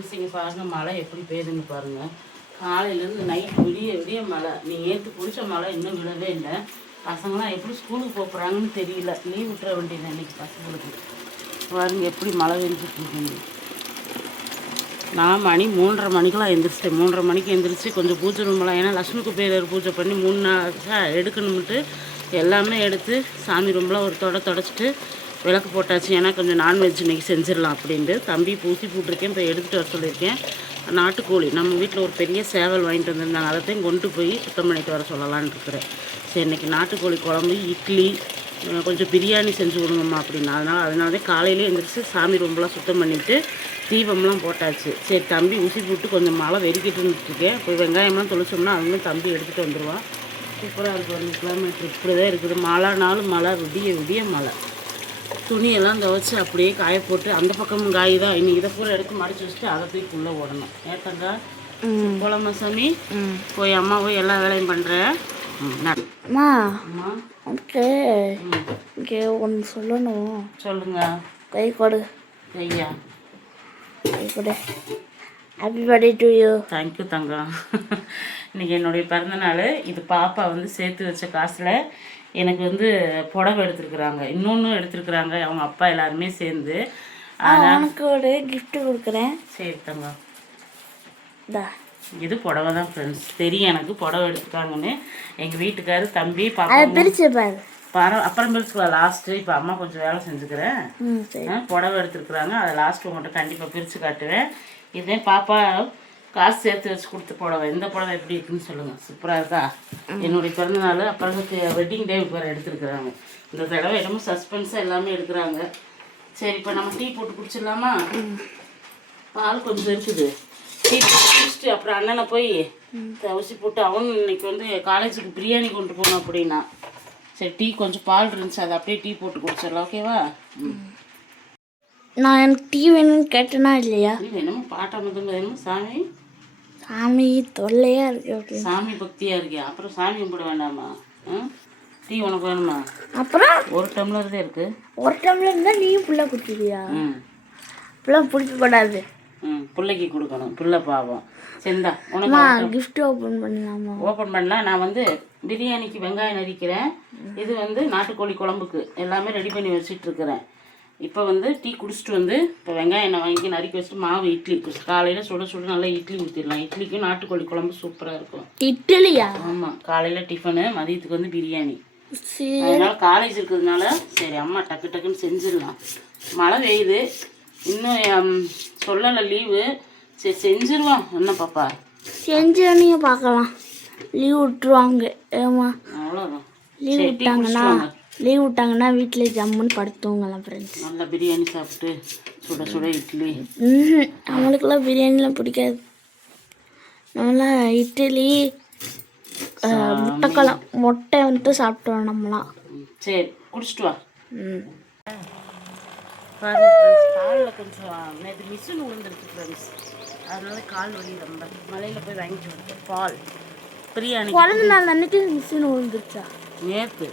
Friends இங்கே பாருங்கள் மழை எப்படி பெய்யுதுன்னு பாருங்கள். காலையிலேருந்து நைட் விடிய விடிய மழை. நீ ஏற்று பிடிச்ச மழை இன்னும் விழவே இல்லை. பசங்களாம் எப்படி ஸ்கூலுக்கு போகிறாங்கன்னு தெரியல. லீவ் விட்டுற வேண்டியது இன்றைக்கி பசங்களுக்கு. பாருங்க எப்படி மழை பெஞ்சிட்டு. நான் மணி 3:30 மணிக்கெலாம் எழுந்திரிச்சிட்டேன். 3:30 மணிக்கு எழுந்திரிச்சு கொஞ்சம் பூஜை ரூமெல்லாம், ஏன்னா லட்சுமி குபேரர் பூஜை பண்ணி 3 நாள் எடுக்கணும்ட்டு எல்லாமே எடுத்து சாமி ரூம்லாம் ஒரு தொடச்சிட்டு விளக்கு போட்டாச்சு. ஏன்னா கொஞ்சம் நான்வெஜ் இன்றைக்கி செஞ்சிடலாம் அப்படின்ட்டு தம்பி பூசி போட்டிருக்கேன். இப்போ எடுத்துகிட்டு வர சொல்லியிருக்கேன். நாட்டுக்கோழி நம்ம வீட்டில் ஒரு பெரிய சேவல் வாங்கிட்டு வந்திருந்தாங்க. அதைத்தையும் கொண்டு போய் சுத்தம் பண்ணிட்டு வர சொல்லலான்னு இருக்கிறேன். சரி இன்றைக்கி நாட்டுக்கோழி குழம்பு, இட்லி, கொஞ்சம் பிரியாணி செஞ்சு கொடுங்கம்மா அப்படின்னா அதனால தான் காலையிலே எழுந்திரிச்சு சாமி ரூம்லாம் சுத்தம் பண்ணிவிட்டு தீபம்லாம் போட்டாச்சு. சரி தம்பி ஊசி போட்டு கொஞ்சம் மழை வெறிக்கிட்டு இருக்கேன். இப்போ வெங்காயம்லாம் தொளிச்சோம்னா அவங்களும் தம்பி எடுத்துகிட்டு வந்துடுவான். சூப்பராக இருக்குது. 1 கிலோமீட்டர் இப்படி தான் இருக்குது. மழைனாலும் மழை, விடிய விடிய மழை. துணியெல்லாம் துவைச்சி அப்படியே காய போட்டு அந்த பக்கமும் காய் தான். இன்னைக்கு இதை பூரா எடுத்து மடிச்சு வச்சுட்டு அதை போய் உள்ளே ஓடணும். ஏத்தங்கா குழம்பு சாமி போய் அம்மா போய் எல்லா வேலையும் பண்ணுறேன். அம்மா ஓகே இங்கே ஒன்று சொல்லணும். சொல்லுங்க. கை கொடு. ஐயா கை கொடு. Happy birthday to you. Thank you தங்கம். இன்றைக்கி என்னுடைய பிறந்தநாள். இது பாப்பா வந்து சேர்த்து வச்ச காசில் எனக்கு வந்து புடவை எடுத்துருக்குறாங்க. இன்னொன்று எடுத்துருக்குறாங்க அவங்க அப்பா எல்லாருமே சேர்ந்து. உனக்கு ஒரு கிஃப்ட் கொடுக்குறேன். சரி தங்கம். இந்த இது புடவை தான் ஃப்ரெண்ட்ஸ். தெரியும் எனக்கு புடவை எடுத்துருக்காங்கன்னு. எங்கள் வீட்டுக்காரர் தம்பி பாப்பா பிரிச்சு பாரு. அப்புறம் பிரிச்சுக்கலாம் லாஸ்ட்டு. இப்போ அம்மா கொஞ்சம் வேலை செஞ்சுக்கிறேன். புடவை எடுத்துருக்குறாங்க. அதை லாஸ்ட்டு உங்கள்கிட்ட கண்டிப்பாக பிரித்து காட்டுவேன். இதே பாப்பா காசு சேர்த்து வச்சு கொடுத்த புடவை. இந்த புடவை எப்படி இருக்குன்னு சொல்லுங்கள். சூப்பராக இருக்கா? என்னுடைய பிறந்தநாள் அப்புறத்துக்கு வெட்டிங் டே வேறு எடுத்துருக்குறாங்க. இந்த தடவை என்னமோ சஸ்பென்ஸாக எல்லாமே எடுக்கிறாங்க. சரி இப்போ நம்ம டீ போட்டு குடிச்சிடலாமா? பால் கொஞ்சம் இருக்குது. டீ குடிச்சிட்டு அப்புறம் அண்ணனை போய் ஊசி போட்டு அவன் இன்னைக்கு வந்து காலேஜுக்கு பிரியாணி கொண்டு போகணும் அப்படின்னா. சரி டீ கொஞ்சம் பால் இருந்துச்சு, அதை அப்படியே டீ போட்டு குடிச்சிடலாம். ஓகேவா? நான் எனக்கு டீ வேணும்னு கேட்டேனா இல்லையா? என்னமோ பாட்டாமதுங்க என்னமோ சாமி சாமி தொல்லையா இருக்கு. சாமி பக்தியாக இருக்கியா? அப்புறம் சாமி கும்பிட வேண்டாமா? டீ உனக்கு வேணுமா? அப்புறம் 1 டம்ளர் தான் இருக்குது. 1 டம்ளர் இருந்தால் நீயும் புள்ள குடிச்சியா? புள்ள பிடிக்கக்கூடாது. பிள்ளைக்கு கொடுக்கணும். பிள்ளை பாவம். சரிந்தா உனக்கு கிஃப்ட் ஓப்பன் பண்ணலாமா? ஓப்பன் பண்ணலாம். நான் வந்து பிரியாணிக்கு வெங்காயம் நரிக்கிறேன். இது வந்து நாட்டுக்கோழி குழம்புக்கு எல்லாமே ரெடி பண்ணி வச்சிட்ருக்கிறேன். இப்போ வந்து டீ குடிச்சிட்டு வந்து இப்போ வெங்காயம் எண்ணெய் வாங்கி நறுக்கி வச்சுட்டு மாவு இட்லி காலையில் சுட நல்லா இட்லி ஊற்றிடலாம். இட்லிக்கும் நாட்டுக்கோழி குழம்பு சூப்பராக இருக்கும். இட்லியா? ஆமாம். காலையில் டிஃபனு, மதியத்துக்கு வந்து பிரியாணி. அதனால் காலேஜ் இருக்கிறதுனால சரி அம்மா டக்கு டக்குன்னு செஞ்சிடலாம். மழை பெய்யுது இன்னும் சொல்லலை லீவு. சரி செஞ்சிருவோம். என்ன பாப்பா செஞ்சோன்னே பார்க்கலாம். லீவ் விட்டுருவாங்க. ஏமா அவ்வளோதான். லீவ் விட்டாங்கன்னா வீட்டில் ஜம்முன்னு படுத்துவங்களாம் ஃப்ரெண்ட்ஸ். நல்லா பிரியாணி சாப்பிட்டு சுட சுட இட்லி. அவங்களுக்குலாம் பிரியாணிலாம் பிடிக்காது. நம்மளாம் இட்லி முட்டை வந்துட்டு சாப்பிட்டோம் நம்மளாம். சரி குடிச்சிட்டு வா. காலில் கொஞ்சம் நேற்று மிஷின் விழுந்துருக்கு ஃப்ரெண்ட்ஸ். அதனால கால் வலி ரொம்ப. மலையில் போய் வாங்கிட்டு வந்துட்டேன் பால். பிரியாணி குழந்த நாள் அன்னைக்கு மிஷின் விழுந்துருச்சா? நேற்று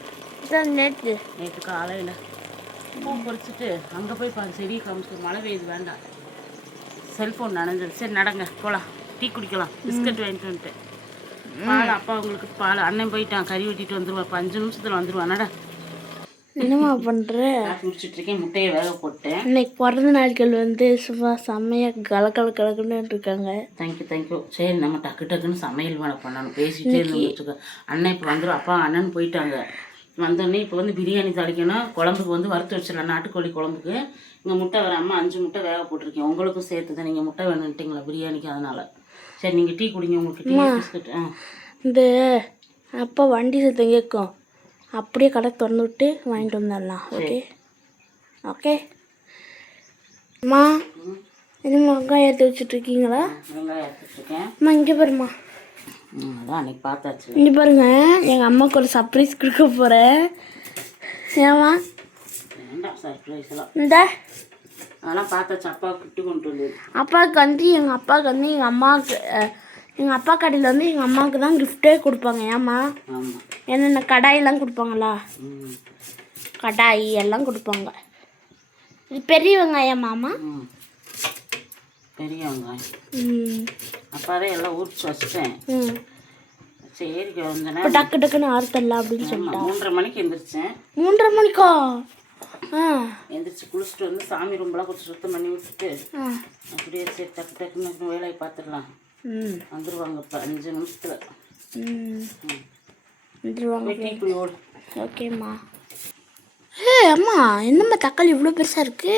காலையில் பூ பறிச்சுட்டு அங்கே போய் செடியை காமிச்சு மழை பெய்யுது வேண்டாம். செல்ஃபோன் நனைஞ்சிடும். சரி நடங்க போகலாம். டீ குடிக்கலாம். பிஸ்கட் வாங்கிட்டு வந்துட்டேன். பால் அப்பா உங்களுக்கு பால். அண்ணன் போயிட்டான் கறி வெட்டிட்டு வந்துடுவான். 5 நிமிஷத்தில் வந்துடுவான். நட என்னம்மா பண்ணுற? குடிச்சிட்டு இருக்கேன். முட்டையை வேக போட்டேன். இன்னைக்கு பிறந்த நாட்கள் வந்து சும்மா செம்மையாக கலக்கலன்னு இருக்காங்க. தேங்க்யூ. சரி நம்ம டக்கு டக்குன்னு சமையல் வேலை பண்ணணும். பேசிகிட்டே இருந்துட்டு அண்ணன் இப்போ வந்துடும். அப்பா அண்ணன் போயிட்டாங்க. வந்தோடனே இப்போ வந்து பிரியாணி தாளிக்கணும். குழம்புக்கு வந்து வறுத்து வச்சிடலாம். நாட்டுக்கோழி குழம்புக்கு இங்கே முட்டை வர அம்மா 5 முட்டை வேக போட்டிருக்கேன். உங்களுக்கும் சேர்த்து தான். நீங்கள் முட்டை வேணுன்ட்டிங்களா பிரியாணிக்கு? அதனால் சரி நீங்கள் டீ குடிங்க. உங்களுக்கு டீ பிஸ்கட். இந்த அப்பா வண்டி சத்தம் கேட்கும். அப்படியே கடை திறந்து விட்டு வாங்கிட்டு வந்துடலாம். ஓகே அம்மா என்னம்மா வெங்காயம் எடுத்து வச்சுட்ருக்கீங்களா? வெங்காயம் எடுத்துட்ருக்கேன். அம்மா இங்கே பாரும்மா. அதான் அன்றைக்கி பார்த்தாச்சு. இங்கே பாருங்க எங்கள் அம்மாவுக்கு ஒரு சர்ப்ரைஸ் கொடுக்க போகிறேன். ஏம்மா வேண்டாம் சர்ப்ரைஸ் எல்லாம். இந்த அதெல்லாம் பார்த்தாச்சு. அப்பா கிட்டி கொண்டு வந்து அப்பாவுக்கு வந்து எங்கள் அப்பா கடையில் வந்து எங்கள் அம்மாவுக்கு தான் கிஃப்டே கொடுப்பாங்க. ஏம்மா? ஆமாம். என்னென்ன கடாயெல்லாம் கொடுப்பாங்களா? கடாய் எல்லாம் கொடுப்பாங்க. இது பெரிய வெங்காயம் மாமா. பெரிய வெங்காயம். ம் அப்பாவே எல்லாம் ஊற்றி வச்சிட்டேன். ம் சரி வந்தேன்னா இப்போ டக்கு டக்குன்னு ஆறுத்தரலாம் அப்படின்னு சொல்லிட்டா. 3:30 மணிக்கு எந்திரிச்சேன். 3:30 மணிக்கா? ஆ எந்திரிச்சு குளிச்சுட்டு வந்து சாமி ரூம்லாம் கொஞ்சம் சுத்தம் பண்ணி விட்டுட்டு ஆ அப்படியே சரி டக்கு டக்குன்னு வேலையை பார்த்துடலாம். ம் வந்துடுவாங்க இப்போ 5 நிமிஷத்தில். ம் வந்துருவாங்க. டீ குடி ஓடு. ஓகேம்மா. அம்மா என்னம்மா தக்காளி இவ்வளோ பெருசாக இருக்கு?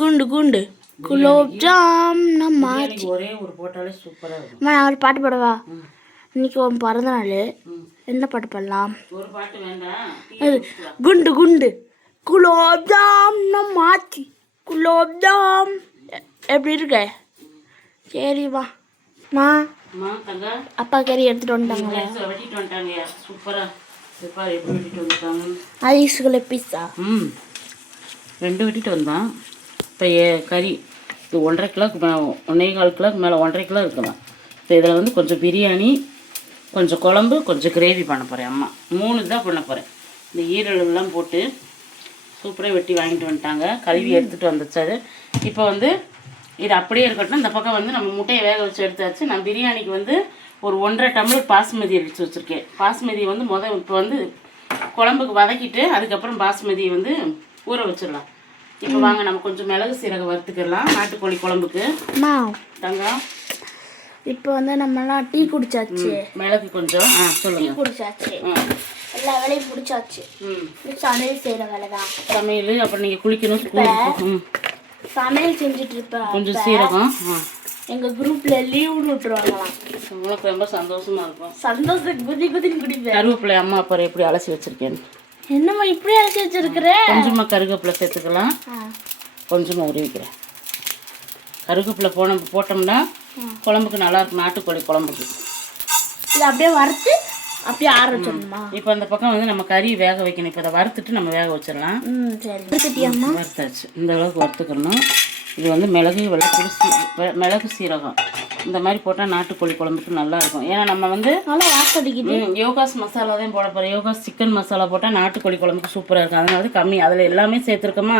குண்டு குண்டு குலோப்ஜாம் நம்ம ஒரே ஒரு போட்டாலே சூப்பராக இருக்கும். அம்மா நான் ஒரு பாட்டு பாடவா? இன்னைக்கு உன் பிறந்த நாள். என்ன பாட்டு பாடலாம்? ஒரு பாட்டு வேண்டாம். குண்டு குண்டு குலோப்ஜாம் நம்ம ஆச்சி குலோப்ஜாம். எப்படி இருக்க? சரிம்மா. அம்மா தங்க அப்பா கறி எடுத்துட்டு வந்துட்டாங்களா? வெட்டிட்டு வந்துட்டாங்க. சூப்பராக எப்பா எப்படி வெட்டிட்டு வந்துட்டாங்க? ஐஸுகளை பீஸா. 2 வெட்டிட்டு வந்தான். இப்போ கறி இது 1.5 கிலோக்கு 1.25 கிலோக்கு மேலே 1.5 கிலோ இருக்கலாம். இப்போ இதில் வந்து கொஞ்சம் பிரியாணி, கொஞ்சம் குழம்பு, கொஞ்சம் கிரேவி பண்ண போகிறேன். அம்மா 3 தான் பண்ண போகிறேன். இந்த ஈரலெல்லாம் போட்டு சூப்பராக வெட்டி வாங்கிட்டு வந்துட்டாங்க. கழுவி எடுத்துகிட்டு வந்துச்சு. அது இப்போ வந்து இது அப்படியே இருக்கட்டும். இந்த பக்கம் வந்து நம்ம முட்டையை வேக வச்சு எடுத்தாச்சு. நான் பிரியாணிக்கு வந்து ஒரு 1.5 டம்ளர் பாஸ்மதி எடுத்து வச்சுருக்கேன். பாஸ்மதி வந்து இப்போ வந்து குழம்புக்கு வதக்கிட்டு அதுக்கப்புறம் பாஸ்மதியை வந்து ஊற வச்சிடலாம். இப்போ வாங்க நம்ம கொஞ்சம் மிளகு சீரகம் வறுத்துக்கலாம் நாட்டுக்கோழி குழம்புக்கு. தங்கம் இப்போ வந்து நம்மலாம் டீ குடிச்சாச்சு. மிளகு கொஞ்சம் சொல்லுங்க. டீ குடிச்சாச்சு, எல்லா வேலையும் முடிச்சாச்சு. சமையல் செய்கிற வேலை தான். சமையல் அப்புறம் நீங்கள் குளிக்கணும். சமையல் செஞ்சுட்டு இருப்பேன். கொஞ்சம் சீரகம். எங்கள் குரூப்பில் லீவ் விட்டுருவாங்களாம். உங்களுக்கு ரொம்ப சந்தோஷமாக இருக்கும். சந்தோஷம் குதி குதின்னு குடிப்பேன். கருவேப்பிலை அம்மா அப்புறம் எப்படி அலசி வச்சுருக்கேன். என்னம்மா இப்படி அரைச்சி வச்சிருக்கிற? கொஞ்சமாக கருவேப்பிலை சேர்த்துக்கலாம். கொஞ்சமாக உருவிக்கிறேன். கருவேப்பிலை போட்டோம்னா குழம்புக்கு நல்லாயிருக்கும். நாட்டுக்கோழி குழம்புக்கு இது அப்படியே வறுத்து அப்படியே ஆற வச்சிடணுமா? இப்போ அந்த பக்கம் வந்து நம்ம கறி வேக வைக்கணும். இப்போ அதை வறுத்துட்டு நம்ம வேக வச்சிடலாம். சரி வறுத்தாச்சு. இந்த அளவுக்கு வறுத்துக்கணும். இது வந்து மிளகு மிளகு சீரகம் இந்த மாதிரி போட்டால் நாட்டுக்கோழி குழம்புக்கு நல்லாயிருக்கும். ஏன்னா நம்ம வந்து நல்லா வாசடிக்குது. யோகாஸ் மசாலா தான் போட போகிறேன். யோகாஸ் சிக்கன் மசாலா போட்டால் நாட்டுக்கோழி குழம்புக்கு சூப்பராக இருக்கும். அதனால வந்து கம்மி, அதில் எல்லாமே சேர்த்துருக்கோமா,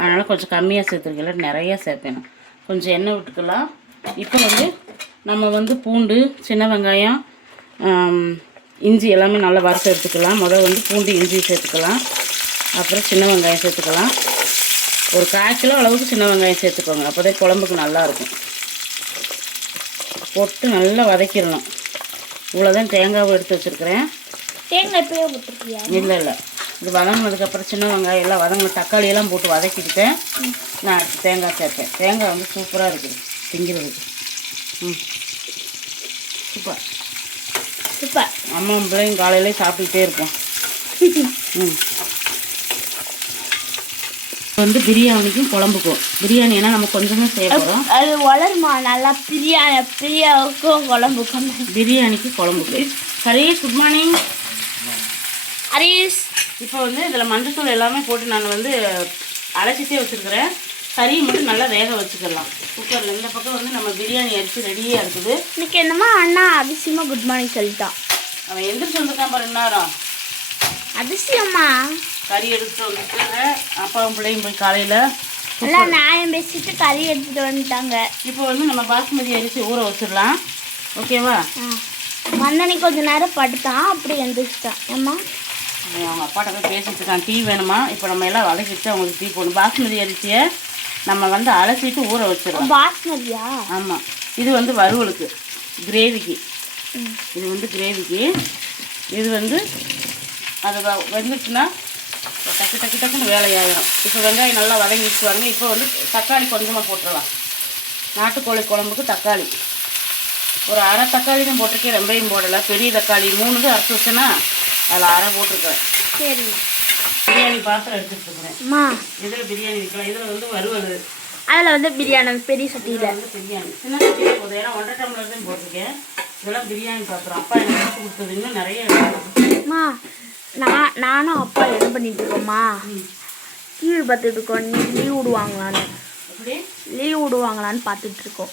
அதனால் கொஞ்சம் கம்மியாக சேர்த்துருக்கேன். இல்லை நிறையா சேர்ப்பேன். கொஞ்சம் எண்ணெய் விட்டுக்கலாம். இப்போ வந்து நம்ம வந்து பூண்டு, சின்ன வெங்காயம், இஞ்சி எல்லாமே நல்லா வறுத்து எடுத்துக்கலாம். முதல்ல வந்து பூண்டு இஞ்சி சேர்த்துக்கலாம். அப்புறம் சின்ன வெங்காயம் சேர்த்துக்கலாம். ஒரு 1/4 கிலோ அளவுக்கு சின்ன வெங்காயம் சேர்த்துக்கோங்க. அப்போ தான் குழம்புக்கு நல்லாயிருக்கும். போட்டு நல்லா வதக்கிடணும். இவ்வளோதான் தேங்காவை எடுத்து வச்சுருக்கிறேன். தேங்காய் இப்போயே போட்டுருக்கியா? இல்லை இது வதங்கினதுக்கப்புறம் சின்ன வெங்காயம் எல்லாம் வதங்கின தக்காளியெல்லாம் போட்டு வதக்கிட்டேன். நான் அடுத்து தேங்காய் சேர்ப்பேன். தேங்காய் வந்து சூப்பராக இருக்குது திங்கிறதுக்கு. Super super. அம்மா பிள்ளைங்க காலையிலே சாப்பிட்டுட்டே இருப்போம். வந்து பிரியாணிக்கும் குழம்புக்கும் பிரியாணி ஏன்னா நம்ம கொஞ்சமே செய்ய போகிறோம். அது வளருமா நல்லா? பிரியாணிக்கும் குழம்புக்கும். பிரியாணிக்கு குழம்புக்கு. Harish good morning. ஹரீஷ் இப்போ வந்து இதில் மஞ்சத்தூள் எல்லாமே போட்டு நான் வந்து அலசிட்டே வச்சுருக்கிறேன். கறியை மட்டும் நல்லா வேக வச்சுக்கலாம் குக்கரில். இந்த பக்கம் வந்து நம்ம பிரியாணி அரிசி ரெடியாக இருக்குது. இன்னைக்கு என்னம்மா அண்ணா அதிசயமாக குட் மார்னிங் சொல்லிட்டான். அவன் எந்திரிச்சு வந்துருக்கான் பாரு நேரம். அதிசயம்மா கறி எடுத்துட்டு வந்துட்டு அப்பாவும் பிள்ளையும் போய் காலையில் எல்லாம் நியாயம் பேசிட்டு கறி எடுத்துட்டு வந்துட்டாங்க. இப்போ வந்து நம்ம பாஸ்மதி அரிசி ஊற வச்சிடலாம். ஓகேவா? மண்ணனி கொஞ்சம் நேரம் படுத்தான், அப்படி எந்திரிச்சிட்டான். ஏம்மா அவங்க அப்பாட்ட போய் பேசிட்டு இருக்கான். டீ வேணுமா? இப்போ நம்ம எல்லாம் வதக்கிட்டு அவங்களுக்கு டீ போடணும். பாஸ்மதி அரிசியை நம்ம வந்து அலசிட்டு ஊற வச்சிடலாம். பாஸ்மதியா? ஆமாம். இது வந்து வறுவலுக்கு கிரேவிக்கு. இது வந்து கிரேவிக்கு. இது வந்து அது வந்துச்சுன்னா டக்கு டக்கு டக்குன்னு வேலையாயிரும். இப்போ வெங்காயம் நல்லா வதங்கிட்டு வாங்க. இப்போ வந்து தக்காளி கொஞ்சமாக போட்டுடலாம். நாட்டுக்கோழி குழம்புக்கு தக்காளி ஒரு அரை தக்காளி தான் போட்டிருக்கேன். ரொம்பையும் போடலை. பெரிய தக்காளி 3 தான் அரைச்சி வச்சேன்னா அதில் அரை போட்டிருக்கேன். சரி. பிரியாணி பாத்திரம் எடுத்துகிட்டு இருக்கிறேன். இதில் பிரியாணி வைக்கலாம். இதில் வந்து வறுவல். அதில் வந்து பிரியாணி பெரிய சட்டியில் வந்து பிரியாணி சின்ன சட்டியில் போகுது. ஏன்னா 1.5 டம்ளர் தான் போட்டிருக்கேன். இதெல்லாம் பிரியாணி பாத்திரம். அப்பா எனக்கு எடுத்து கொடுத்தது இன்னும் நிறைய. நானும் அப்பா என்ன பண்ணிட்டு இருக்கோம்மா, டிவி பார்த்துட்டு இருக்கோம். நீ லீவ் விடுவாங்களான்னு பார்த்துட்டு இருக்கோம்.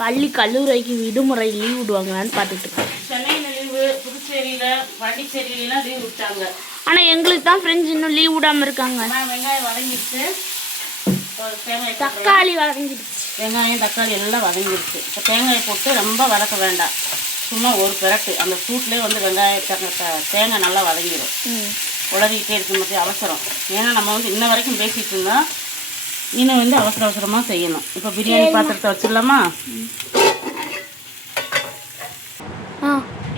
பள்ளி கல்லூரிக்கு விடுமுறை லீவ் விடுவாங்களான்னு பார்த்துட்டு இருக்கோம். சென்னையில் லீவு, புதுச்சேரியில் பாண்டிச்சேரியிலாம் லீவ் விட்டாங்க. ஆனால் எங்களுக்கு தான் ஃப்ரெண்ட்ஸ் இன்னும் லீவ் விடாமல் இருக்காங்க. வெங்காயம் வதங்கிடுச்சு, தக்காளி வதங்கிடுச்சு. வெங்காயம் தக்காளி எல்லாம் வதங்கிடுச்சு. இப்போ தேங்காயை போட்டு ரொம்ப வதக்க வேண்டாம், சும்மா ஒரு பிரட்டு அந்த சூட்லேயே வந்து தேங்காய் நல்லா வதங்கிடும். உளறிக்கிட்டே இருக்கும் போது அவசரம், ஏன்னா நம்ம வந்து இன்ன வரைக்கும் பேசிகிட்டு இருந்தால் இன்னும் வந்து அவசர அவசரமாக செய்யணும். இப்போ பிரியாணி பாத்திரத்தை வச்சிடலாமா?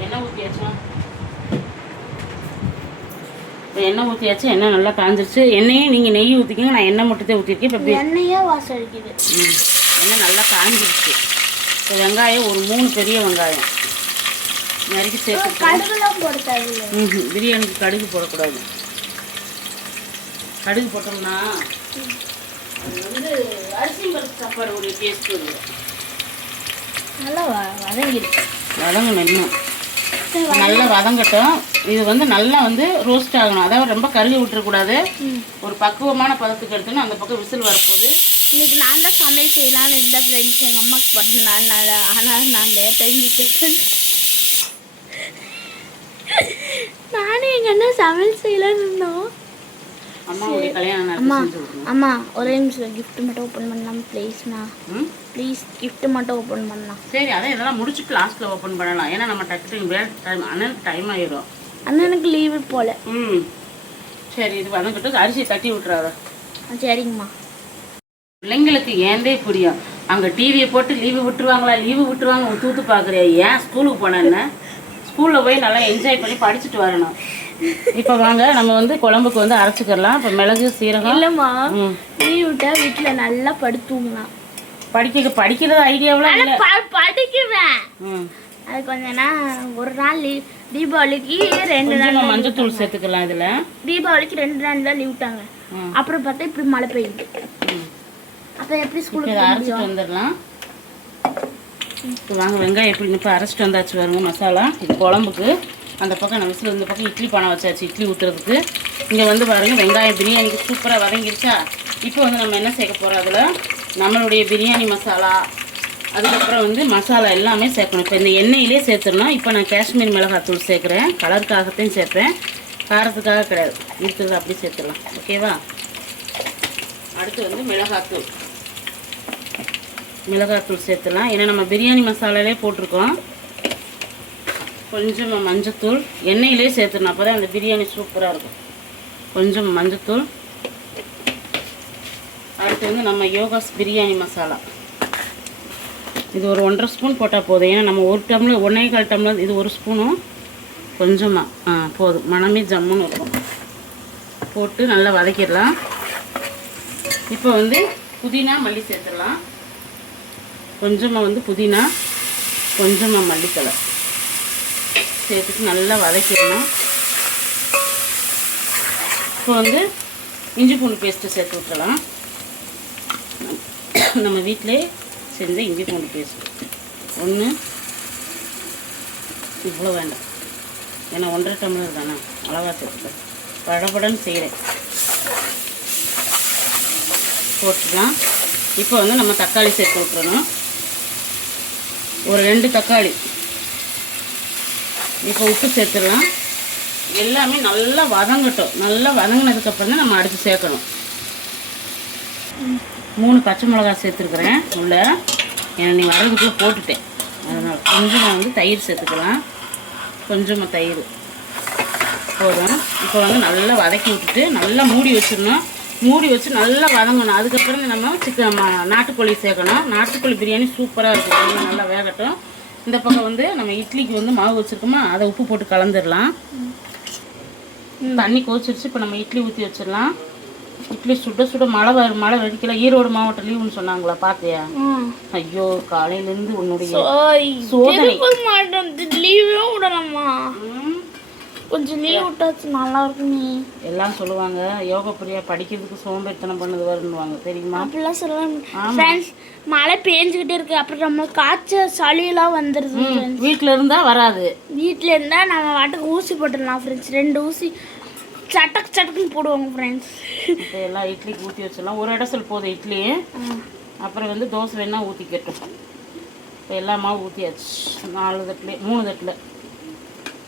எண்ணெய் ஊற்றியாச்சா? இப்போ எண்ணெய் ஊற்றியாச்சு, எண்ணெய் நல்லா காஞ்சிருச்சு. எண்ணெயே நீங்கள் நெய் ஊற்றிக்கிங்க, நான் எண்ணெய் மட்டும் தான் ஊற்றிருக்கேன். இப்போ எண்ணெயே வாசம் அடிக்குது. எண்ணெய் நல்லா காஞ்சிருச்சு. இப்போ வெங்காயம் ஒரு 3 பெரிய வெங்காயம் நறுக்கி சேர்த்து. பிரியாணிக்கு கடுகு போடக்கூடாது. கடுகு போட்டோம்னா அது வந்து அரிசி பருப்பு சாப்பாடு ஒரு டேஸ்ட் வருது. நல்லா வதங்கிடுச்சு. வதங்கணும், இன்னும் நல்லா வதங்கட்டும். இது வந்து நல்லா வந்து ரோஸ்ட் ஆகணும், அதாவது ரொம்ப கருகி விட்டுறக்கூடாது. ஒரு பக்குவமான பதத்துக்கு எடுத்துன்னு அந்த பக்கம் விசில் வரப்போகுது. இன்னைக்கு நான் தான் சமையல் செய்யலான்னு இல்லை ஃப்ரெண்ட்ஸ், எங்கள் அம்மாவுக்கு பிறந்தனால. ஆனால் நான் லேட்டாக இருந்துச்சு. நானும் எங்கள் அண்ணா சமையல் செய்யலான்னு இருந்தோம். அம்மாவுடைய கல்யாணம் அம்மா அம்மா ஒரே நிமிஷம் கிஃப்ட் மட்டும் ஓப்பன் பண்ணலாம் ப்ளீஸ்ண்ணா. ப்ளீஸ் கிஃப்ட் மட்டும் ஓப்பன் பண்ணலாம். சரி, அதான் இதெல்லாம் முடிச்சுட்டு லாஸ்ட்டில் ஓப்பன் பண்ணலாம், ஏன்னா நம்ம டக்கு டைம் அண்ணனுக்கு டைம் ஆயிடும். அண்ணனுக்கு லீவு போல. சரி, இது வதங்கிட்டு அரிசி தட்டி விட்டுறாத. சரிங்கம்மா. பிள்ளைங்களுக்கு ஏந்தே புரியும், அங்கே டிவியை போட்டு லீவு விட்டுருவாங்க தூத்து பார்க்குறியா? ஏன் ஸ்கூலுக்கு போனேன்னு ஸ்கூலில் போய் நல்லா என்ஜாய் பண்ணி படிச்சுட்டு வரணும். இப்போ வாங்க நம்ம வந்து குழம்புக்கு வந்து அரைச்சிக்கலாம். இப்போ மிளகு சீரகம். இல்லைம்மா, லீவ் விட்டா வீட்டில் நல்லா படுத்துங்கலாம். படிக்கிறது ஐடியாவில் படிக்குவேன். அது கொஞ்சம்னா ஒரு நாள் தீபாவளிக்கு 2 நாள் மஞ்சத்தூள் சேர்த்துக்கலாம். இதில் தீபாவளிக்கு 2 நாள் தான் லீவ் விட்டாங்க. அப்புறம் பார்த்தா இப்படி மழை பெய்யுது. அப்போ எப்படி ஸ்கூலுக்கு அரைச்சிட்டு வந்துடலாம். இப்போ வாங்க வெங்காயம் எப்படி இப்போ அரைச்சிட்டு வந்தாச்சு வருங்க. மசாலா இது குழம்புக்கு. அந்த பக்கம் நம்ம விசில் இந்த பக்கம் இட்லி பானை வச்சாச்சு இட்லி ஊற்றுறதுக்கு. இங்கே வந்து பாருங்கள் வெங்காயம் பிரியாணிக்கு சூப்பராக வதங்கிடுச்சா. இப்போ வந்து நம்ம என்ன சேர்க்க போகிறோம், அதில் நம்மளுடைய பிரியாணி மசாலா, அதுக்கப்புறம் வந்து மசாலா எல்லாமே சேர்க்கணும். இப்போ இந்த எண்ணெயிலே சேர்த்துடணும். இப்போ நான் காஷ்மீர் மிளகாத்தூள் சேர்க்குறேன், கலருக்காகத்தையும் சேர்ப்பேன், காரத்துக்காக கிடையாது. இருக்கிறது அப்படி சேர்த்துடலாம். ஓகேவா? அடுத்து வந்து மிளகாத்தூள் சேர்த்துலாம், ஏன்னா நம்ம பிரியாணி மசாலாலே போட்டிருக்கோம். கொஞ்சம் மஞ்சத்தூள் எண்ணெயிலே சேர்த்துடணும், அப்போ தான் அந்த பிரியாணி சூப்பராக இருக்கும். கொஞ்சம் மஞ்சத்தூள். அடுத்து வந்து நம்ம யோகாஸ் பிரியாணி மசாலா, இது ஒரு 1.5 ஸ்பூன் போட்டால் போதும். ஏன்னா நம்ம 1 டம்ளர் 1.25 டம்ளர், இது 1 ஸ்பூனும் கொஞ்சமாக போதும். மனமே ஜம்முன்னு இருக்கும். போட்டு நல்லா வதக்கிடலாம். இப்போ வந்து புதினா மல்லி சேர்த்துடலாம். கொஞ்சமாக வந்து புதினா, கொஞ்சமாக மல்லித்தலை சேர்த்துட்டு நல்லா வதக்கிடணும். இப்போ வந்து இஞ்சி பூண்டு பேஸ்ட்டு சேர்த்து விட்டுறலாம். நம்ம வீட்டிலே செஞ்ச இஞ்சி பூண்டு பேஸ்ட் ஒன்று, இவ்வளோ வேண்டாம், ஏன்னா 1.5 டம்ளர் தானே, அளவாக சேர்த்துக்கலாம். படபடன்னு செய்கிறேன், போட்டுக்கலாம். இப்போ வந்து நம்ம தக்காளி சேர்த்து விட்டுறணும். ஒரு 2 தக்காளி. இப்போ உப்பு சேர்த்துடலாம். எல்லாமே நல்லா வதங்கட்டும். நல்லா வதங்கினதுக்கப்புறம் தான் நம்ம அடுத்து சேர்க்கணும். 3 பச்சை மிளகா சேர்த்துருக்குறேன் உள்ள, ஏன்னா நீ வரதுக்குள்ளே போட்டுட்டேன், அதனால் கொஞ்சமாக வந்து தயிர் சேர்த்துக்கலாம். கொஞ்சமாக தயிர் போதும். இப்போ வந்து நல்லா வதக்கி விட்டுட்டு நல்லா மூடி வச்சிடணும். மூடி வச்சு நல்லா வதங்கணும். அதுக்கப்புறம் நம்ம நாட்டுக்கோழி சேர்க்கணும். நாட்டுக்கோழி பிரியாணி சூப்பராக இருக்கும். நல்லா வேகட்டும். இந்த பக்கம் வந்து நம்ம இட்லிக்கு வந்து மாவு வச்சுருக்கோமா, அதை உப்பு போட்டு கலந்துடலாம். தண்ணி கொதிச்சிருச்சு. இப்போ நம்ம இட்லி ஊற்றி வச்சிடலாம். இட்லி சுட சுட மழை வெடிக்கல. ஈரோடு மாவட்டம் லீவுன்னு சொன்னாங்களா, பார்த்தியா? ஐயோ, காலையிலேருந்து உன்னுடைய சோதனை. லீவும் விடலாமா? கொஞ்சம் லீவ் விட்டாச்சு நல்லா இருக்குமே. எல்லாம் சொல்லுவாங்க யோகா பிரியா படிக்கிறதுக்கு சோம்பேறித்தனம் பண்ணது வருன்னுவாங்க, தெரியுமா? அப்படிலாம் சொல்லுவாங்க. மழை பேஞ்சுக்கிட்டே இருக்கு, அப்புறம் நம்ம காய்ச்சல் சளியெல்லாம் வந்துடுது. வீட்டில் இருந்தால் வராது. வீட்டில் இருந்தால் நம்ம வாட்டுக்கு ஊசி போட்டுடலாம் ஃப்ரெண்ட்ஸ். 2 ஊசி சட்டக்குன்னு போடுவாங்க ஃப்ரெண்ட்ஸ். இப்போ எல்லாம் இட்லிக்கு ஊற்றி வச்சிடலாம். ஒரு இடத்துல போதும் இட்லி. அப்புறம் வந்து தோசை வேணால் ஊற்றிக்கட்டும். இப்போ எல்லா மாவு ஊற்றியாச்சு. 4 தட்டில் 3 தட்டில்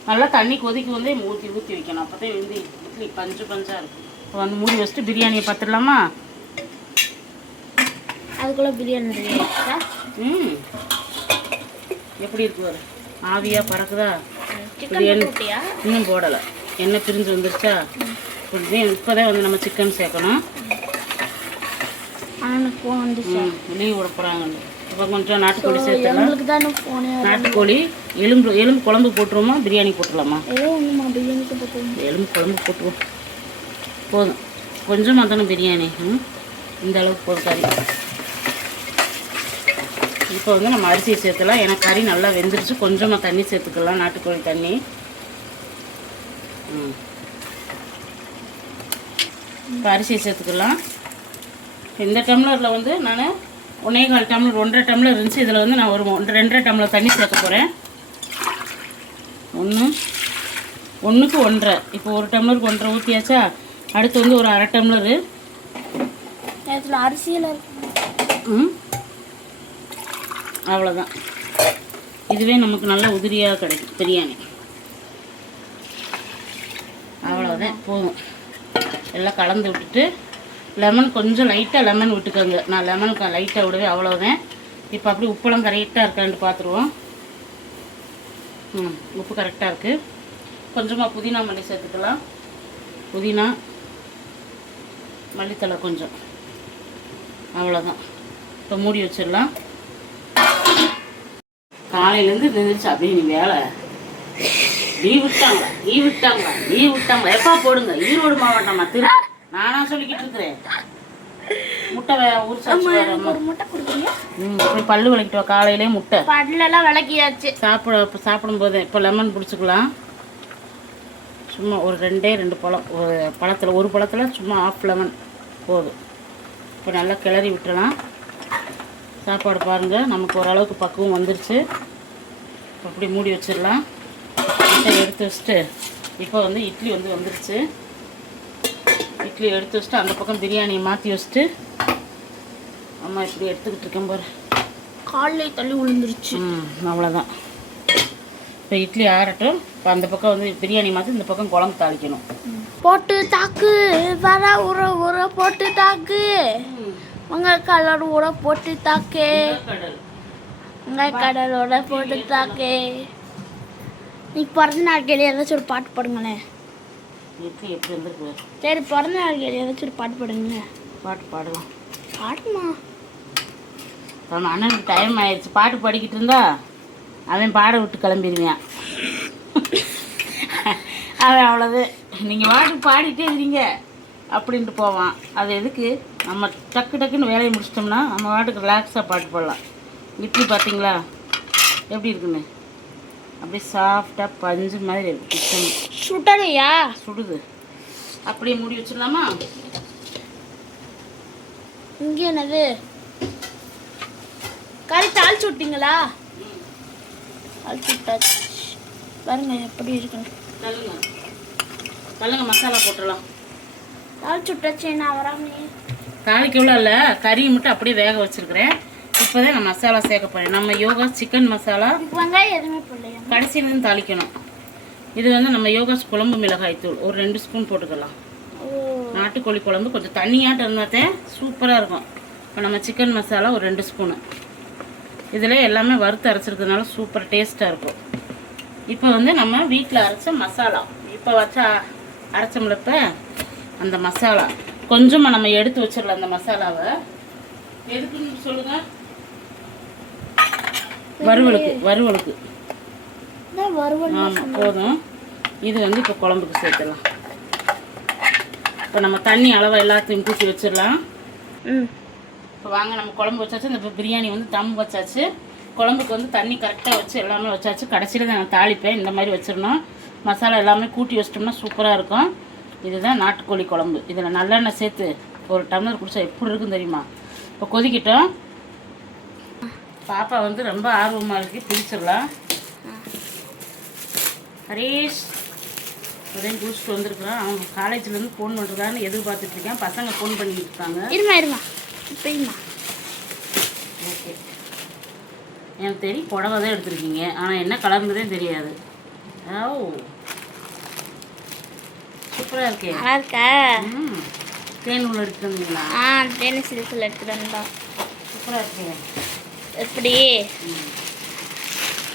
நல்லா தண்ணி கொதிக்கு வந்து ஊற்றி வைக்கணும். அப்போ தான் வந்து இட்லி பஞ்சாக இருக்கும். இப்போ வந்து மூடி வச்சுட்டு பிரியாணியை பார்த்துடலாமா? அதுக்குள்ளே பிரியாணி ரெடி ஆயிடுச்சா? ம் எப்படி இருக்கு பாரு, ஆவியாக பறக்குதா. சிக்கன் பிரியாணி போட்டியா? இன்னும் போடலை, எண்ணெய் பிரிஞ்சு வந்துருச்சா. இப்போதான் வந்து நம்ம சிக்கன் சேர்க்கணும். ஆனால் ஃபோன் வந்துச்சா? லீவ் விட போகிறாங்க. இப்போ கொஞ்சம் நாட்டுக்கோழி சேர்த்துலாம். எங்களுக்கு தான் ஃபோனு. நாட்டுக்கோழி எலும்பு குழம்பு போட்டுருவோமா, பிரியாணி போட்டுடலாமா? ஏதோ ஒன்றுமா பிரியாணிக்கு போட்டுருவோம். எலும்பு குழம்பு போட்டுருவோம். போதும், கொஞ்சமாக தானே பிரியாணி. இந்த அளவுக்கு போதும் கறி. இப்போ வந்து நம்ம அரிசியை சேர்த்துலாம். ஏன்னா கறி நல்லா வெந்துருச்சு. கொஞ்சமாக தண்ணி சேர்த்துக்கலாம், நாட்டுக்கோழி தண்ணி. இப்போ அரிசியை சேர்த்துக்கலாம். இந்த டம்ளரில் வந்து நான் 1.25 டம்ளர் 1.5 டம்ளர் இருந்துச்சு. இதில் வந்து நான் ஒரு 2.5 டம்ளர் தண்ணி சேர்க்க போகிறேன். 1க்கு 1.5. இப்போ ஒரு டம்ளருக்கு 1.5 ஊற்றியாச்சா. அடுத்து வந்து ஒரு 1/2 டம்ளரு. இதில் அரிசியில் அவ்வளோதான். இதுவே நமக்கு நல்ல உதிரியாக கிடைக்கும் பிரியாணி. அவ்வளோதான், போதும். எல்லாம் கலந்து விட்டுட்டு லெமன் கொஞ்சம் லைட்டாக லெமன் விட்டுக்கோங்க. நான் லெமன் லைட்டாக விடுவேன், அவ்வளோதான். இப்போ அப்படி உப்பெல்லாம் கரெக்டாக இருக்கான்னு பார்த்துருவோம். உப்பு கரெக்டாக இருக்குது. கொஞ்சமாக புதினா மல்லி சேர்த்துக்கலாம். புதினா மல்லித்தலை கொஞ்சம், அவ்வளோதான். இப்போ மூடி வச்சிடலாம். காலையிலேருந்து நின்றுச்சு அப்படியே நீ வேலை. லீவ் விட்டாங்களா எப்போ போடுங்க. ஈரோடு மாவட்டமா நானா சொல்லிக்கிட்டு இருக்கிறேன். முட்டை உரிச்சாச்சு. ஒரு முட்டை கொடுக்குறீங்க? இப்படி பல்லு விளக்கிட்டு வா. காலையிலே முட்டை பல்லெல்லாம் விளக்கியாச்சு. சாப்பிடும்போது இப்போ லெமன் பிடிச்சிக்கலாம். சும்மா ஒரு 2 பழம், ஒரு பழத்தில் சும்மா ஆஃப் லெமன் போதும். இப்போ நல்லா கிளறி விட்டுலாம். சாப்பாடு பாருங்கள், நமக்கு ஓரளவுக்கு பக்குவம் வந்துருச்சு. அப்படி மூடி வச்சிடலாம். எடுத்து வச்சுட்டு இப்போ வந்து இட்லி வந்துருச்சு. இட்லி எடுத்து வச்சுட்டு அந்த பக்கம் பிரியாணியை மாற்றி வச்சுட்டு அம்மா இப்படி எடுத்துக்கிட்டு இருக்கேன் பாரு. காலில் தள்ளி விழுந்துருச்சு. அவ்வளோதான். இப்போ இட்லி ஆறட்டும். இப்போ அந்த பக்கம் வந்து பிரியாணி மாற்றி இந்த பக்கம் குழம்பு தாளிக்கணும். போட்டு தாக்கு வர உர போட்டு தாக்கு. உங்கள் கலர் ஊற போட்டு தாக்கு. உங்கள் கடலோட போட்டு தாக்கு. நீ பிறந்த நாட்கள் ஏதாச்சும் ஒரு பாட்டு பாடுங்களேன். இட்லி எப்படி வந்துருக்கு? சரி, பிறந்த நாட்கள் ஏதாச்சும் ஒரு பாட்டு பாடுங்க. பாட்டு பாடலாம். பாடுமா? அவன் அண்ணனுக்கு டைம் ஆயிடுச்சு. பாட்டு பாடிக்கிட்டு இருந்தா அவன் பாட விட்டு கிளம்பிடுவான். அவன் அவ்வளோது. நீங்கள் பாட்டு பாடிட்டே இருங்க அப்படின்ட்டு போவான். அது எதுக்கு? நம்ம டக்குன்னு வேலையை முடிச்சிட்டோம்னா நம்ம பாட்டுக்கு ரிலாக்ஸாக பாட்டு பாடலாம். இட்லி பார்த்தீங்களா எப்படி இருக்குன்னு? அப்படியே சாஃப்டாக பஞ்சு மாதிரி இருக்கு. சுடலையா? சுடுது. அப்படியே மூடி வச்சிடலாமா? இங்கே என்னது கறி தாளிச்சு விட்டீங்களா? தாளிச்சு விட்டாச்சு. பாருங்க எப்படி இருக்குன்னு. தள்ளுங்க மசாலா போட்டுடலாம். தாளிச்சு விட்டாச்சு. நான் வராமே தாளிக்கவுள்ள இல்லை, கறியை மட்டும் அப்படியே வேக வச்சுருக்கிறேன். இப்போ தான் நான் மசாலா சேர்க்க போகிறேன். நம்ம யோகா சிக்கன் மசாலா வெங்காயம் எதுவுமே போடலையா? கடைசியிலேருந்து தாளிக்கணும். இது வந்து நம்ம யோகாஸ் குழம்பு மிளகாய் தூள் ஒரு 2 ஸ்பூன் போட்டுக்கலாம். நாட்டுக்கோழி குழம்பு கொஞ்சம் தண்ணியாட்டம் இருந்தாத்தே சூப்பராக இருக்கும். இப்போ நம்ம சிக்கன் மசாலா ஒரு 2 ஸ்பூனு. இதில் எல்லாமே வறுத்து அரைச்சிருக்கிறதுனால சூப்பர் டேஸ்ட்டாக இருக்கும். இப்போ வந்து நம்ம வீட்டில் அரைச்ச மசாலா, இப்போ அரைச்சோம்ல இப்போ அந்த மசாலா கொஞ்சமாக நம்ம எடுத்து வச்சிடலாம். அந்த மசாலாவை எதுக்குன்னு சொல்லுங்கள்? வறுவலுக்கு. ஆமாம், போதும். இது வந்து இப்போ குழம்புக்கு சேர்த்துடலாம். இப்போ நம்ம தண்ணி அளவை எல்லாத்தையும் ஊற்றி வச்சிடலாம். இப்போ வாங்க, நம்ம குழம்பு வச்சாச்சு. இந்த பிரியாணி வந்து தம் வச்சாச்சு. குழம்புக்கு வந்து தண்ணி கரெக்டாக வச்சு எல்லாமே வச்சாச்சு. கடைசியில் தான் நான் தாளிப்பேன். இந்த மாதிரி வச்சிடணும். மசாலா எல்லாமே கூட்டி வச்சிட்டோம்னா சூப்பராக இருக்கும். இதுதான் நாட்டுக்கோழி குழம்பு. இதில் நல்லெண்ணெய் சேர்த்து ஒரு டம்ளர் குடித்தா எப்படி இருக்குன்னு தெரியுமா? இப்போ கொதிக்கிட்டோம். பாப்பா வந்து ரொம்ப ஆர்வமாக இருக்குது, பிடிச்சிடலாம். ஹரீஷ் உதயம் குளிச்சுட்டு வந்திருக்குறான். அவங்க காலேஜ்லேருந்து ஃபோன் பண்ணுறான்னு எதிர்பார்த்துட்ருக்கேன். பசங்க ஃபோன் பண்ணிக்கிட்டு இருக்காங்க. இருமா ஓகே, எனக்கு தெரியும் புடவை தான் எடுத்துருக்கீங்க, ஆனால் என்ன கலர்னதே தெரியாது. ஓ, சூப்பராக இருக்கே. நல்லா இருக்கா? தேன் உள்ள எடுத்துட்டு வந்தீங்களா? தேனி சில்கில் எடுத்துகிட்டு வந்தோம். சூப்பராக இருக்கு. எப்படி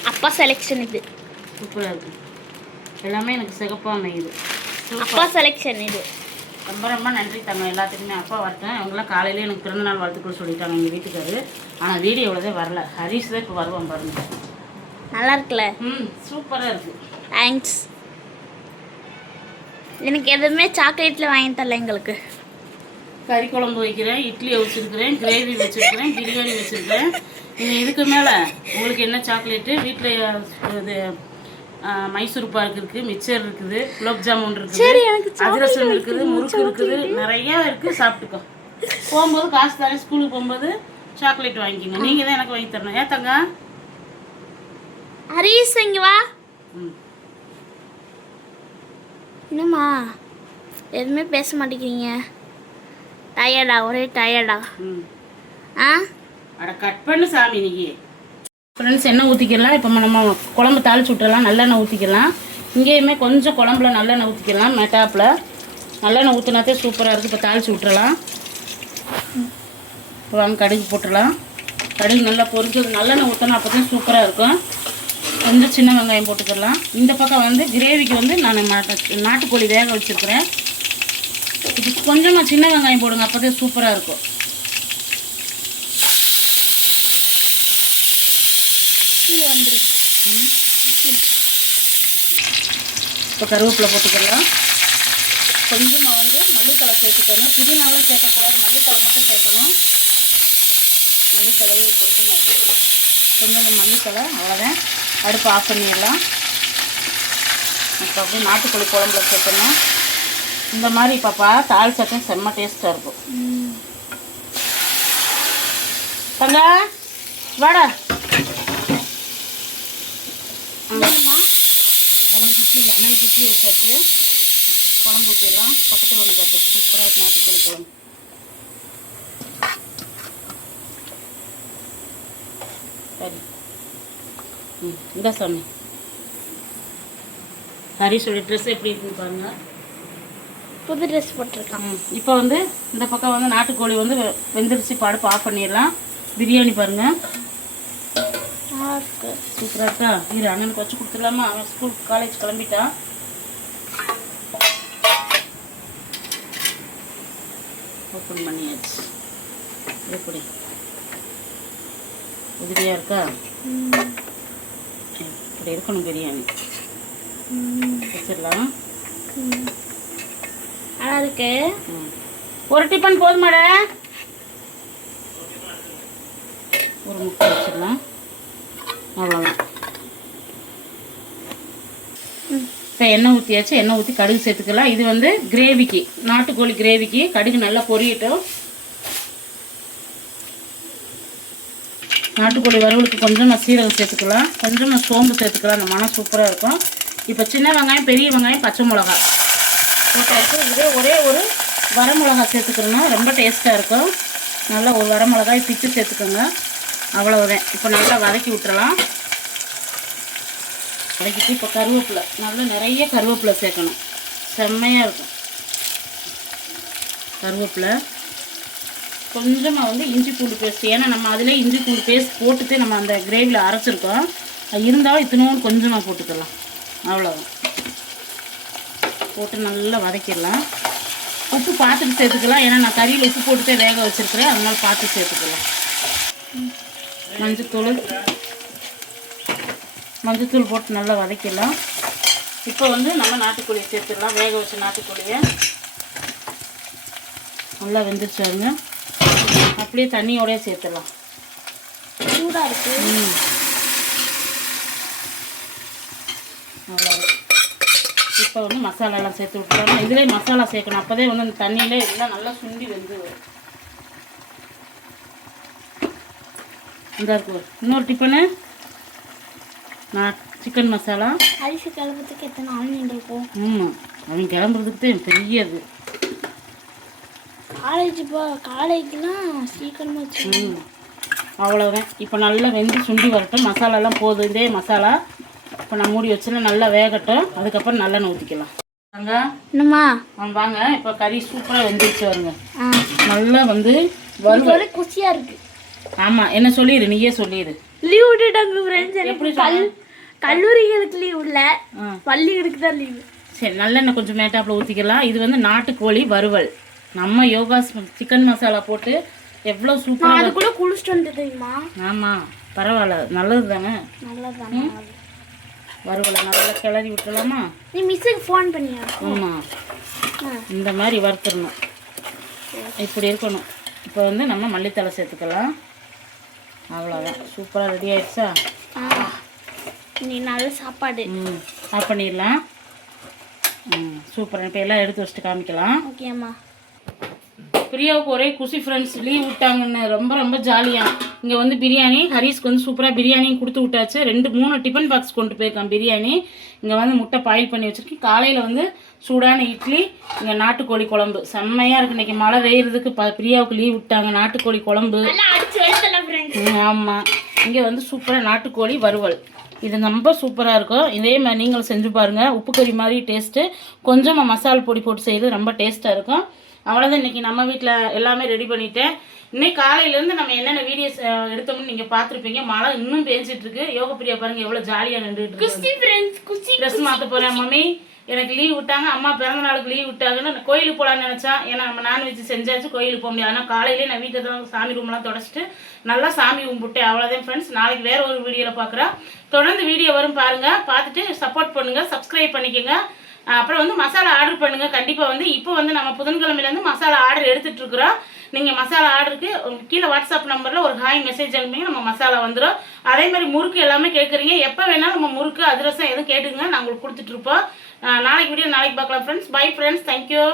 அப்பா செலெக்ஷன் இது. சூப்பராக இருக்குது. எல்லாமே எனக்கு சிகப்பாக அமையுது. அப்பா செலெக்ஷன் இது. ரொம்ப ரொம்ப நன்றி தங்க எல்லாத்துக்குமே. அப்பா வரட்டேன். அவங்களாம் காலையிலே எனக்கு பிறந்தநாள் வாழ்த்துக்கள் சொல்லிட்டாங்க எங்கள் வீட்டுக்காரு. ஆனால் வீடியோவில்தே வரல. ஹரிஷ் தான் இப்போ வருவான் பாருங்க. நல்லா இருக்குல்ல? சூப்பராக இருக்குது. தேங்க்ஸ். எனக்கு எதுவுமே சாக்லேட்டில் வாங்கி தரல எங்களுக்கு. கறி குழம்பு வைக்கிறேன், இட்லி வச்சுருக்கிறேன், கிரேவி வச்சுருக்கிறேன், பிரியாணி வச்சுருக்கிறேன். நீங்கள் இதுக்கு மேலே உங்களுக்கு என்ன சாக்லேட்டு வீட்டில் இது மைசூர் பாக்கு இருக்குது, மிக்சர் இருக்குது, குலோப் ஜாமுன் இருக்குது, அதிரசம் இருக்குது, முறுக்கு இருக்குது, நிறையா இருக்குது. சாப்பிட்டுக்கோ. போகும்போது காசு தானே, ஸ்கூலுக்கு போகும்போது சாக்லேட் வாங்கிக்கோங்க. நீங்கள் தான் எனக்கு வாங்கி தரணும். ஏன் தங்க? ஹரிஷ் இங்கே வா. என்னம்மா எதுவுமே பேச மாட்டேங்கிறீங்க? டயர்டா? ஒரே டயர்டா? ஆ அட கட் பண்ணு சாமி. இன்னைக்கு ஃப்ரெண்ட்ஸ் எண்ணெய் ஊற்றிக்கலாம். இப்போ நம்ம குழம்பு தாளிச்சு விட்டுறலாம். நல்லெண்ணெய் ஊற்றிக்கலாம். இங்கேயுமே கொஞ்சம் குழம்புல நல்லெண்ணெய் ஊற்றிக்கலாம். மெட்டாப்பில் நல்லெண்ணெய் ஊற்றினாத்தே சூப்பராக இருக்குது. இப்போ தாளிச்சு விட்டுறலாம். இப்போ வாங்க கடுகு போட்டுடலாம். கடுகு நல்லா பொரிஞ்சது. நல்லெண்ணெய் ஊற்றினா அப்போ தான் சூப்பராக இருக்கும். கொஞ்சம் சின்ன வெங்காயம் போட்டுக்கலாம். இந்த பக்கம் வந்து கிரேவிக்கு வந்து நான் நாட்டுக்கோழி வேக வச்சுருக்கிறேன். இதுக்கு கொஞ்சமாக சின்ன வெங்காயம் போடுங்க, அப்போ தான் சூப்பராக இருக்கும். இப்போ கருவேப்பிலை போட்டுக்கலாம். கொஞ்சமாக வந்து மல்லித்தலை சேர்த்துக்கணும். புதினாலாம் சேர்க்கக்கூடாது, மல்லித்தலை மட்டும் சேர்க்கணும். மல்லித்தலை கொஞ்சமாக மல்லித்தலை, அவ்வளோதான். அடுப்பு ஆஃப் பண்ணிடலாம். இப்போ அப்படியே நாட்டுக்கோழி குழம்புல சேர்க்கணும். இந்த மாதிரி பாப்பா தாள் சட்டம் செம்ம டேஸ்ட்டாக இருக்கும். தங்க வாடா. அண்ணனுக்கு இட்லி வச்சாச்சு. குழம்பு ஊற்றிடலாம். பக்கத்தில் ஒன்று பார்த்து சூப்பராக இருக்கு நாட்டுக்கோழி குழம்பு. சரி இந்த சாமி. ஹரிஷோட ட்ரெஸ் எப்படி இருக்குன்னு பாருங்க. புது ட்ரெஸ் போட்டிருக்கான். இப்போ வந்து இந்த பக்கம் வந்து நாட்டுக்கோழி வந்து வெந்திரிச்சு படுப்பு ஆஃப் பண்ணிடலாம். பிரியாணி பாருங்க சூப்பராக இருக்கா? இரு அண்ணனுக்கு வச்சு கொடுத்துடலாமா? அவன் ஸ்கூல் காலேஜ் கிளம்பிட்டான். ஓப்பன் பண்ணியாச்சு. எப்படி உதிரியாக இருக்கா? இப்படி இருக்கணும் பிரியாணி. வச்சிடலாம். நல்லா இருக்கு. ஒரு டிஃபன் போதுமாடா? ஒரு முட்டை வச்சிடலாம். அவ்வளோதான். இப்போ எண்ணெய் ஊற்றியாச்சு. எண்ணெய் ஊற்றி கடுகு சேர்த்துக்கலாம். இது வந்து கிரேவிக்கு, நாட்டுக்கோழி கிரேவிக்கு கடுகு நல்லா பொரியட்டும். நாட்டுக்கோழி வறுவலுக்கு கொஞ்சமாக சீரகம் சேர்த்துக்கலாம், கொஞ்சமாக சோம்பு சேர்த்துக்கலாம். அந்த மனம் சூப்பராக இருக்கும். இப்போ சின்ன வெங்காயம், பெரிய வெங்காயம், பச்சை மிளகா போட்டாச்சு. இதே ஒரே ஒரு வரமிளகா சேர்த்துக்கணும், ரொம்ப டேஸ்ட்டாக இருக்கும். நல்லா ஒரு வரமிளகாய் பிச்சு சேர்த்துக்கோங்க. அவ்வளவுதான். இப்போ நல்லா வதக்கி விட்டுறலாம். வதக்கிட்டு இப்போ கருவேப்பிலை, நல்லா நிறைய கருவேப்பிலை சேர்க்கணும், செம்மையாக இருக்கும். கருவேப்பிலை கொஞ்சமாக வந்து இஞ்சி பூண்டு பேஸ்ட், ஏன்னா நம்ம அதில் இஞ்சி பூண்டு பேஸ்ட் போட்டுட்டு நம்ம அந்த கிரேவியில் அரைச்சிருக்கோம். அது இருந்தாலும் இத்தனும் கொஞ்சமாக போட்டுக்கலாம். அவ்வளோதான். போட்டு நல்லா வதக்கிடலாம். உப்பு பார்த்துட்டு சேர்த்துக்கலாம், ஏன்னா நான் கறியில் உப்பு போட்டுட்டே வேக வச்சுருக்கிறேன், அதனால பார்த்து சேர்த்துக்கலாம். மஞ்சத்தூள் போட்டு நல்லா வதக்கிடலாம். இப்போ வந்து நம்ம நாட்டுக்கோழியை சேர்த்துடலாம். வேக வச்ச நாட்டுக்கோழியை நல்லா வெந்துருச்சாருங்க. அப்படியே தண்ணியோடய சேர்த்துடலாம். சூடாக இருக்கு. நல்லா இப்போ வந்து மசாலாலாம் சேர்த்து விட்டுறோம். இதிலே மசாலா சேர்க்கணும், அப்போதே வந்து அந்த தண்ணியிலே எல்லாம் நல்லா சுண்டி வெந்து வரும். இந்த இருக்கு இன்னொரு டிஃபனு நான் சிக்கன் மசாலா. அரிசி கிளம்புறதுக்கு எத்தனை ஆன்லைன் இருக்கும்? ஆமாம், அவன் கிளம்புறதுக்கு தான் பெரியது. காலேஜ்லாம் சீக்கிரமாக வச்சு அவ்வளோதான். இப்போ நல்லா வெந்து சுண்டி வரட்டும். மசாலாலாம் போதும், இதே மசாலா. இப்போ நான் மூடி வச்சுன்னா நல்லா வேகட்டும். அதுக்கப்புறம் நல்லெண்ணெய் ஊற்றிக்கலாம். வாங்க என்னம்மா வாங்க. இப்போ கறி சூப்பராக வெந்துருச்சு வருங்க. நல்லா வந்து வறுவல் குச்சியாக இருக்குது. ஆமாம், என்ன சொல்லிடு, நீயே சொல்லிடு. லீவ் விட்டுட்டாங்க ஃப்ரெண்ட்ஸ். எப்படி கல்லூரிகளுக்கு லீவ் இல்லை, பள்ளிகளுக்கு தான் லீவு. சரி, நல்லெண்ணெய் கொஞ்சம் மேட்டாப்பில் ஊற்றிக்கலாம். இது வந்து நாட்டுக்கோழி வறுவல். நம்ம யோகா சிக்கன் மசாலா போட்டு எவ்வளோ சூப்பராக. அது கூட குளிச்சுட்டு வந்து தெரியுமா? ஆமாம், பரவாயில்ல, நல்லது தானே. நல்லதானே. வறுவலை நல்லா கிளறி விட்டுலாமா? நீ மிஸ்ஸுக்கு ஃபோன் பண்ணியா? ஆமாம், இந்த மாதிரி வறுத்துடணும். இப்படி இருக்கணும். இப்போ வந்து நம்ம மல்லித்தலை சேர்த்துக்கலாம். அவ்வளோதான், சூப்பராக ரெடி ஆயிடுச்சா? நீ நல்ல சாப்பாடு. ஆஃப் பண்ணிடலாம். சூப்பர். இப்போ எல்லாம் எடுத்து வச்சுட்டு காமிக்கலாம். ஓகேம்மா. பிரியாவுக்கு ஒரே குஷி ஃப்ரெண்ட்ஸ், லீவ் விட்டாங்கன்னு ரொம்ப ரொம்ப ஜாலியாக. இங்கே வந்து பிரியாணி, ஹரிஸ்க்கு வந்து சூப்பராக பிரியாணியும் கொடுத்து விட்டாச்சு. 2-3 டிஃபன் பாக்ஸ் கொண்டு போயிருக்கான் பிரியாணி. இங்கே வந்து முட்டை பாயில் பண்ணி வச்சுருக்கேன். காலையில் வந்து சூடான இட்லி, இங்கே நாட்டுக்கோழி குழம்பு செம்மையாக இருக்குது. இன்றைக்கி மழை வெயிறதுக்கு பிரியாவுக்கு லீவ் விட்டாங்க. நாட்டுக்கோழி குழம்பு. ஆமாம், இங்கே வந்து சூப்பராக நாட்டுக்கோழி வறுவல். இது ரொம்ப சூப்பராக இருக்கும். இதே மாதிரி நீங்களும் செஞ்சு பாருங்கள். உப்பு கறி மாதிரி டேஸ்ட்டு, கொஞ்சமாக மசாலா பொடி போட்டு செய்கிறது ரொம்ப டேஸ்ட்டாக இருக்கும். அவ்வளோதான், இன்றைக்கி நம்ம வீட்டில் எல்லாமே ரெடி பண்ணிட்டேன். இன்னைக்கு காலையிலேருந்து நம்ம என்னென்ன வீடியோஸ் எடுத்தோம்னு நீங்கள் பார்த்துருப்பீங்க. மழை இன்னும் பேஞ்சிட்ருக்கு. யோக பிரியா பாருங்கள் எவ்வளோ ஜாலியாக நின்றுட்டு. ட்ரெஸ் மாற்ற போகிறேன் மம்மி, எனக்கு லீவ் விட்டாங்க, அம்மா பிறந்த நாளுக்கு லீவ் விட்டாங்கன்னு நான் கோயிலுக்கு போகலான்னு நினச்சேன். ஏன்னா நம்ம நான்வெஜ் செஞ்சாச்சு, கோயிலுக்கு போக முடியாது. ஆனால் காலையிலே நான் வீட்டில் தான் சாமி ரூம்லாம் தொடச்சிட்டு நல்லா சாமி கும்பிட்டேன். அவ்வளோதான் ஃப்ரெண்ட்ஸ். நாளைக்கு வேறு ஒரு வீடியோவில் பார்க்குறேன். தொடர்ந்து வீடியோ வரும் பாருங்கள், பார்த்துட்டு சப்போர்ட் பண்ணுங்கள், சப்ஸ்கிரைப் பண்ணிக்கோங்க. அப்புறம் வந்து மசாலா ஆர்டர் பண்ணுங்கள். கண்டிப்பாக வந்து இப்போ வந்து நம்ம புதன்கிழமையிலேருந்து மசாலா ஆர்டர் எடுத்துகிட்ருக்குறோம். நீங்கள் மசாலா ஆர்டருக்கு கீழே வாட்ஸ்அப் நம்பரில் ஒரு ஹாய் மெசேஜ் அனுப்பிங்க, நம்ம மசாலா வந்துடும். அதே மாதிரி முறுக்கு எல்லாமே கேட்குறீங்க. எப்போ வேணாலும் நம்ம முறுக்கு அதிரசம் எதுவும் கேட்டுக்குங்க, நான் உங்களுக்கு கொடுத்துட்ருப்போம். நாளைக்கு வீடியோ நாளைக்கு பார்க்கலாம் ஃப்ரெண்ட்ஸ். Bye friends, thank you.